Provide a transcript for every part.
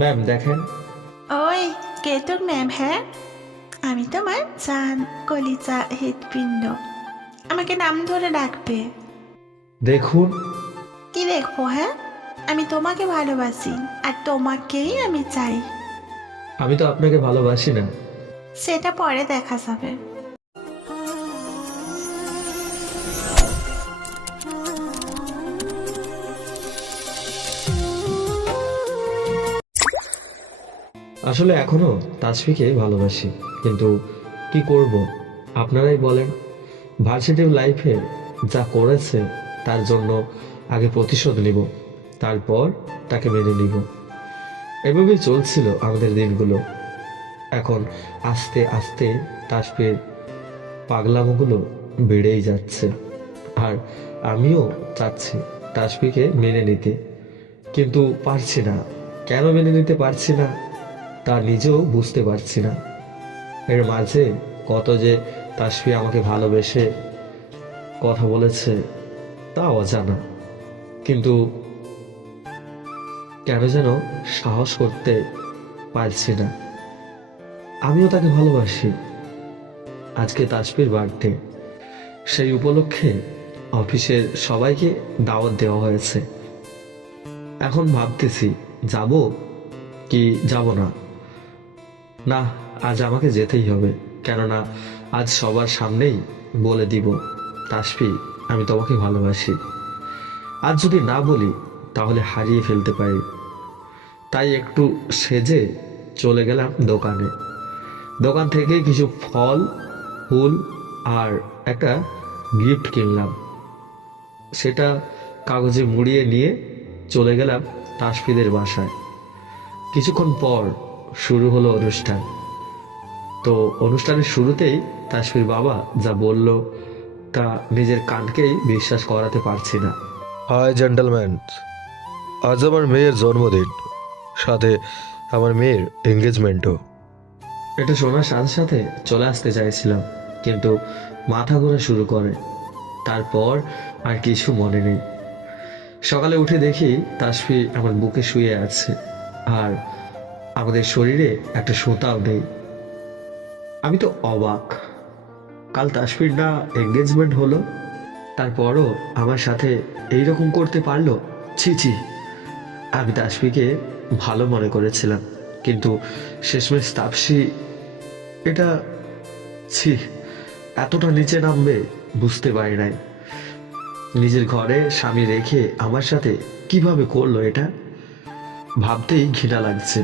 Ma'am দেখেন। ওই, কে তোর ম্যাম? হ্যাঁ, আমি তোমার জান, কলিজা, হৃৎপিণ্ড। আমাকে নাম ধরে ডাকবে। দেখুন। কি দেখবো? হ্যাঁ, আমি তোমাকে ভালোবাসি আর তোমাকেই আমি চাই। আমি তো আপনাকে ভালোবাসি না। সেটা পরে দেখা যাবে। আসলে এখনো তাসফিকে ভালোবাসি, কিন্তু কি করব আপনারাই বলেন। ভার্সিটি লাইফে যা করেছে তার জন্য আগে প্রতিশোধ নিব, তারপর তাকে মেনে নিব। এভাবেই চলছিল আমাদের দিনগুলো। এখন আস্তে আস্তে তাসফির পাগলামোগুলো বেড়েই যাচ্ছে, আর আমিও চাচ্ছি তাসফিকে মেনে নিতে, কিন্তু পারছি না। কেন মেনে নিতে পারছি না তা নিজেও বুঝতে পারছি না। এর মাঝে কত যে তাসফি আমাকে ভালোবেসে কথা বলেছে তা অজানা, কিন্তু কেন যেন সাহস করতে পারছি না। আমিও তাকে ভালোবাসি। আজকে তাসফির বার্থডে, সেই উপলক্ষে অফিসের সবাইকে দাওয়াত দেওয়া হয়েছে। এখন ভাবতেছি যাব কি যাব না। না, আজ আমাকে যেতেই হবে, কেননা আজ সবার সামনেই বলে দিব, তাসফি আমি তোমাকে ভালোবাসি। আজ যদি না বলি তাহলে হারিয়ে ফেলতে পারি। তাই একটু সেজে চলে গেলাম দোকানে। দোকান থেকে কিছু ফল, ফুল আর একটা গিফট কিনলাম। সেটা কাগজে মুড়িয়ে নিয়ে চলে গেলাম তাসফিদের বাসায়। কিছুক্ষণ পর শুরু হলো অনুষ্ঠান। তো অনুষ্ঠানের শুরুতেই তাসফির বাবা যা বলল তা নিজের কানকেই বিশ্বাস করাতে পারছি না। হাই জেন্টলম্যান, আজ আমার মেয়ের জন্মদিন, সাথে আমার মেয়ের এঙ্গেজমেন্টও। এটা শোনার সাথে সাথে চলে আসতে চাইছিলাম, কিন্তু মাথা ঘোরা শুরু করে। তারপর আর কিছু মনে নেই। সকালে উঠে দেখি তাসফি আমার বুকে শুয়ে আছে, আর আমাদের শরীরে একটা সুতাও নেই। আমি তো অবাক। কাল তাসফির না এঙ্গেজমেন্ট হলো, তারপরও আমার সাথে এইরকম করতে পারলো। ছি ছি, আমি তাসফিকে ভালো মনে করেছিলাম, কিন্তু শেষমেশ তাপসী এটা, ছি, এতটা নিচে নামবে বুঝতে পারি নাই। নিজের ঘরে স্বামী রেখে আমার সাথে কিভাবে করলো এটা, ভাবতেই ঘৃণা লাগছে।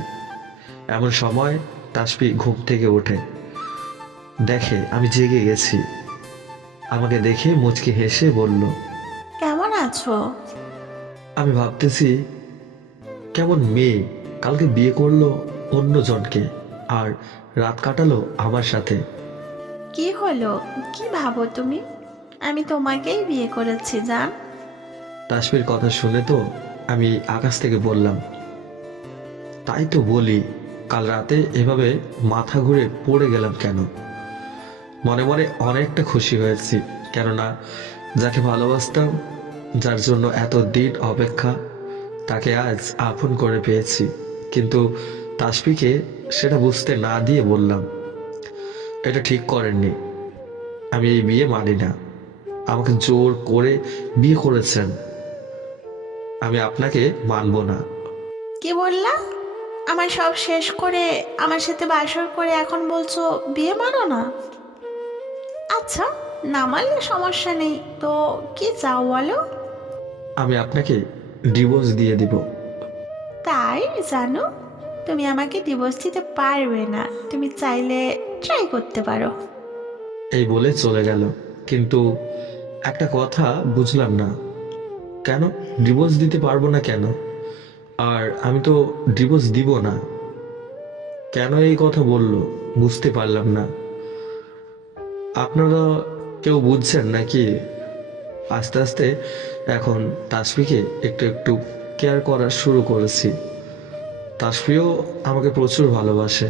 এমন সময় তাসফি ঘুম থেকে ওঠে, দেখে আমি জেগে গেছি। আমাকে দেখে মুচকি হেসে বলল, কেমন আছো? আমি ভাবতেছি কেমন মেয়ে কালকে বিয়ে করলো অন্যজনকে, আর রাত কাটালো আমার সাথে। কি হলো? কি ভাবো তুমি? আমি তোমাকেই বিয়ে করেছি জান। তাসফির কথা শুনে তো আমি আকাশ থেকে বললাম, তাই তো বলি, কাল রাতে এভাবে মাথা ঘুরে পড়ে গেলাম কেন। মনে মনে অনেকটা খুশি হয়েছি, কেননা যাকে ভালোবাসতাম, যার জন্য এত দিন অপেক্ষা, তাকে আজ আপন করে পেয়েছি। কিন্তু তাসফিকে সেটা বুঝতে না দিয়ে বললাম, এটা ঠিক করেননি, আমি এই বিয়ে মানি না। আমাকে জোর করে বিয়ে করেছেন, আমি আপনাকে মানব না। কি বললা? আমার সব শেষ করে আমার সাথে বাসর করে এখন বলছো বিয়ে মানো না? আচ্ছা, না মানলে সমস্যা নেই, তো কি চাও বলো? আমি আপনাকে ডিভোর্স দিয়ে দিব। তাই জানো, তুমি আমাকে ডিভোর্স দিতে পারবে না। তুমি চাইলে ট্রাই করতে পারো। এই বলে চলে গেল। কিন্তু একটা কথা বুঝলাম না, কেন ডিভোর্স দিতে পারবো না কেন? আর আমি তো ডিভোর্স দিব না, কেন এই কথা বললো বুঝতে পারলাম না। আপনারা কেউ বুঝছেন নাকি? আস্তে আস্তে এখন তাসফিকে একটু একটু কেয়ার করা শুরু করেছি। তাসফিও আমাকে প্রচুর ভালোবাসে।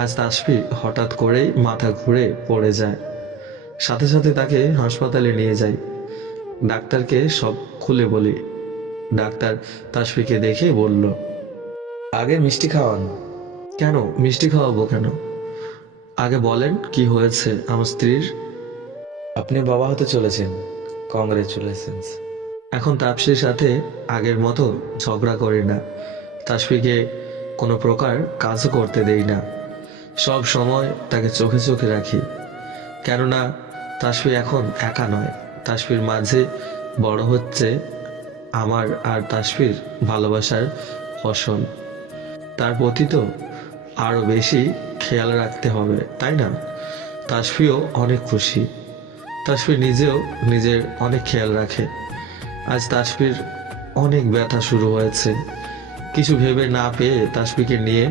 আজ তাসফি হঠাৎ করেই মাথা ঘুরে পড়ে যায়, সাথে সাথে তাকে হাসপাতালে নিয়ে যাই। ডাক্তারকে সব খুলে বলি। ডাক্তার তাসফিকে দেখে বলল, আগে মিষ্টি খাওয়ান। কেন মিষ্টি খাওয়াবো কেন? আগে বলেন কি হয়েছে আমার স্ত্রীর। আপনি বাবা হতে চলেছেন, কংগ্রেচুলেশনস। এখন তাপসীর সাথে আগের মতো ঝগড়া করি না, তাসফিকে কোনো প্রকার কাজও করতে দেই না, সব সময় তাকে চোখে চোখে রাখি। কেননা তাসফি এখন একা নয়, তাসফির মাঝে বড় হচ্ছে আমার আর তাসফির ভালোবাসার ফসল। তার প্রতি তো আরও বেশি খেয়াল রাখতে হবে, তাই না? তাসফিও অনেক খুশি, তাসফি নিজেও নিজের অনেক খেয়াল রাখে। আজ তাসফির অনেক ব্যথা শুরু হয়েছে, কিছু ভেবে না পেয়ে তাসফিকে নিয়ে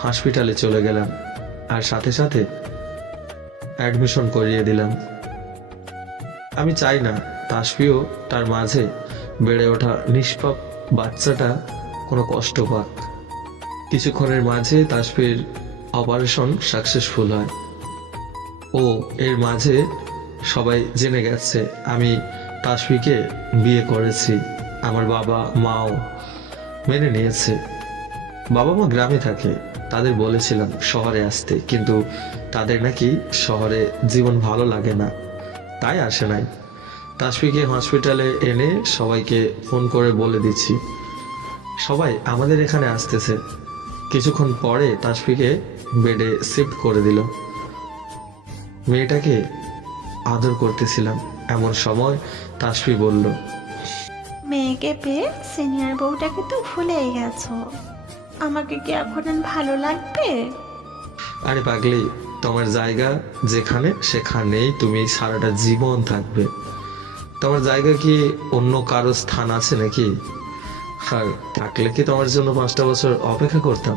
হসপিটালে চলে গেলাম আর সাথে সাথে অ্যাডমিশন করিয়ে দিলাম। আমি চাই না তাসফিও তার মাঝে বেড়ে ওঠা নিষ্পাপ বাচ্চাটা কোনো কষ্ট পাক। কিছুক্ষণের মাঝে তাসফির অপারেশন সাকসেসফুল হয়। ও এর মাঝে সবাই জেনে গেছে আমি তাসফিকে বিয়ে করেছি। আমার বাবা মাও মেনে নিয়েছে। বাবা মা গ্রামে থাকে, তাদের বলেছিলাম শহরে আসতে, কিন্তু তাদের নাকি শহরে জীবন ভালো লাগে না, তাই আসে নাই। তাসফিকে হসপিটালে এনে সবাইকে ফোন করে বলে দিচ্ছি, সবাই আমাদের এখানে আসতেছে। কিছুক্ষণ পরে তাসফিকে বেডে শিফট করে দিল। মেয়েটাকে আদর করতেছিলাম, এমন সময় তাসফি বলল, মেয়েকে পেয়ে সিনিয়র বউটাকে তো ভুলেই গেছো। আমাকে কি এখন আর ভালো লাগবে? আরে পাগলি, তোমার জায়গা যেখানে সেখানেই তুমি সারাটা জীবন থাকবে। তোমার জায়গা কি অন্য কারো স্থান আছে নাকি? আর থাকলে কি তোমার জন্য 5টা বছর অপেক্ষা করতাম?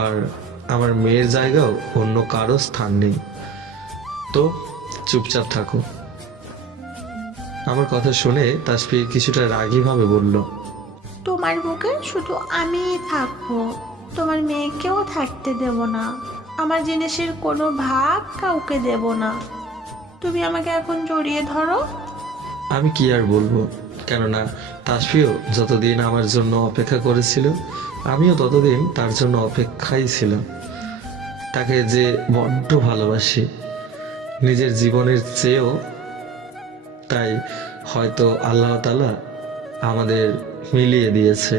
আর আমার মেয়ের জায়গাও অন্য কারো স্থান নেই, তো চুপচাপ থাকো। আমার কথা শুনে তাসফি কিছুটা রাগী ভাবে বলল, তোমার বুকে শুধু আমিই থাকবো, তোমার মেয়েকেও থাকতে দেব না। আমার জিনিসের কোনো ভাগ কাউকে দেব না। তুমি আমাকে এখন জড়িয়ে ধরো। আমি কি আর বলবো, কেননা তাসফিও যতদিন আমার জন্য অপেক্ষা করেছিল আমিও ততদিন তার জন্য অপেক্ষাই ছিলাম। তাকে যে বড্ড ভালোবাসি, নিজের জীবনের চেয়েও। তাই হয়তো আল্লাহ তাআলা আমাদের মিলিয়ে দিয়েছে।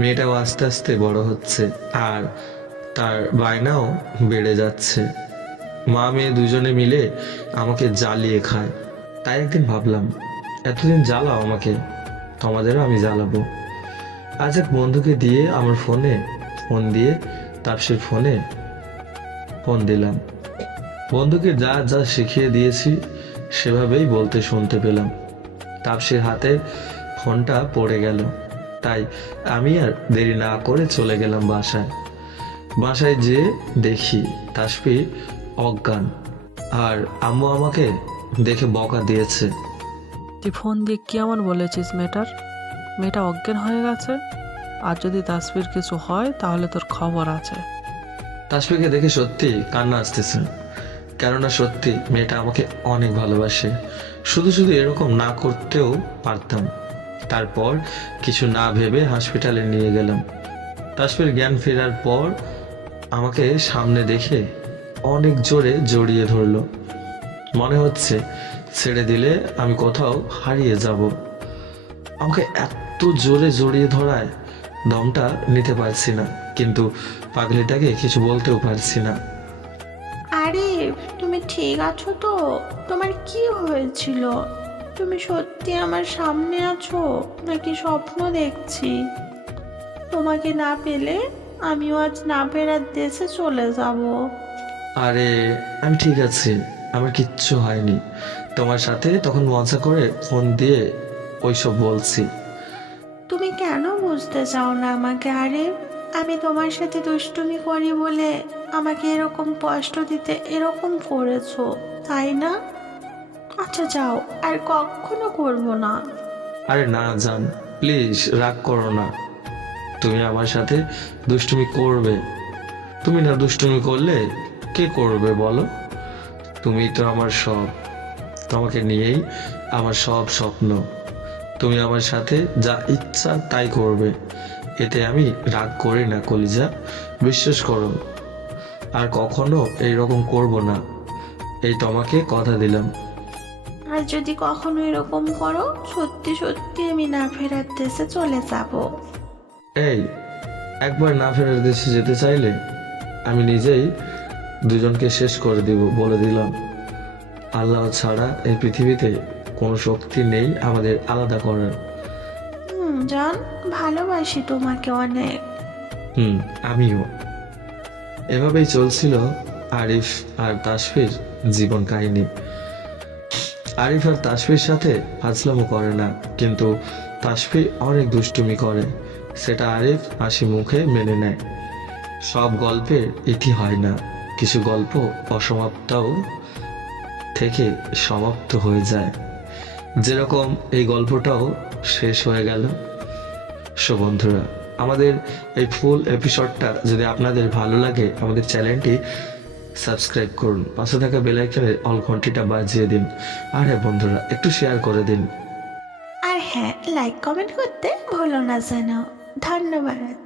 মেয়েটাও আস্তে আস্তে বড় হচ্ছে আর তার বায়নাও বেড়ে যাচ্ছে। মা মেয়ে দুজনে মিলে আমাকে জ্বালিয়ে খায়। তাই একদিন ভাবলাম, এতদিন জ্বালাও আমাকে, তোমাদেরও আমি জ্বালাবো। আজ এক বন্ধুকে দিয়ে আমার ফোনে ফোন দিয়ে তাপসীর ফোনে ফোন দিলাম। বন্ধুকে যা যা শিখিয়ে দিয়েছি সেভাবেই বলতে শুনতে পেলাম। তাপসীর হাতে ফোনটা পড়ে গেল, তাই আমি আর দেরি না করে চলে গেলাম বাসায়। বাসায় যেয়ে দেখি তাসফি অজ্ঞান, আর আম্মু আমাকে দেখে বকা দিয়েছে। তুই ফোন দিয়ে কি এমন বলেছিস মেয়েটা অজ্ঞান হয়ে গেছে? আর যদি তাসফির কিছু হয় তাহলে তোর খবর আছে। তাসফিকে দেখে সত্যি কান্না আসতেছে, কেননা সত্যি মেয়েটা আমাকে অনেক ভালোবাসে। শুধু শুধু এরকম না করতেও পারতাম। তারপর কিছু না ভেবে হসপিটালে নিয়ে গেলাম। তাসফির জ্ঞান ফেরার পর আমাকে সামনে দেখে অনেক জোরে জড়িয়ে ধরলো। মনে হচ্ছে ছেড়ে দিলে আমি কোথাও হারিয়ে যাব। আমাকে এত জোরে জড়িয়ে ধরায় দমটা নিতে পারছি না, কিন্তু পাগলিটাকে কিছু বলতেও পারছি না। আরে তুমি ঠিক আছো তো? তোমার কি হয়েছিল? তুমি সত্যি আমার সামনে আছো নাকি স্বপ্ন দেখছি? তোমাকে না পেলে আমিও আজ না ফেরার দেশে চলে যাব। আরে আমি ঠিক আছি, আমার কিচ্ছু হয়নি। তোমার সাথে তখন মজা করে ফোন দিয়ে ওইসব বলছি। তুমি কেন বুঝতে চাও না আমাকে? আরে আমি তোমার সাথে দুষ্টুমি করি বলে আমাকে এরকম কষ্ট দিতে এরকম করেছো, তাই না? আচ্ছা যাও, আর কখনো করবো না। আরে না জান, প্লিজ রাগ করো না। তুমি আমার সাথে দুষ্টুমি করবে? তুমি না দুষ্টুমি করলে কে করবে বলো? তুমি তো আমার সব, তোমাকে নিয়েই আমার সব স্বপ্ন। তুমি আমার সাথে যা ইচ্ছা তাই করবে, এতে আমি রাগ করি না কলিজা, বিশ্বাস করো। আর কখনো এইরকম করব না, এই তোমাকে কথা দিলাম। আর যদি কখনো এরকম করো, সত্যি সত্যি আমি না ফেরার দেশে চলে যাব। এই একবার না ফেরার দেশে যেতে চাইলে আমি নিজেই দুজনকে শেষ করে দিব, বলে দিলাম। আল্লাহ ছাড়া এই পৃথিবীতে কোনো শক্তি নেই আমাদের আলাদা করার। জান, ভালোবাসি তোমাকে অনেক। আমিও। এভাবেই চলছিল আরিফ আর তাসফির জীবন কাহিনী। আরিফ আর তাসফির সাথে ফাজলামো করে না, কিন্তু তাসফি অনেক দুষ্টুমি করে, সেটা আরিফ হাসি মুখে মেনে নেয়। সব গল্পের ইতি হয় না, কিছু গল্প অসমাপ্তও থেকে সমাপ্ত হয়ে যায়, যেরকম এই গল্পটাও শেষ হয়ে গেল। সো বন্ধুরা, আমাদের এই ফুল এপিসোডটা যদি আপনাদের ভালো লাগে, আমাদের চ্যানেলটি সাবস্ক্রাইব করুন, পাশে থাকা বেল আইকনের অল ঘন্টিটা বাজিয়ে দিন। আর হ্যাঁ বন্ধুরা, একটু শেয়ার করে দিন। আর হ্যাঁ, লাইক কমেন্ট করতে ভুলো না যেন। ধন্যবাদ।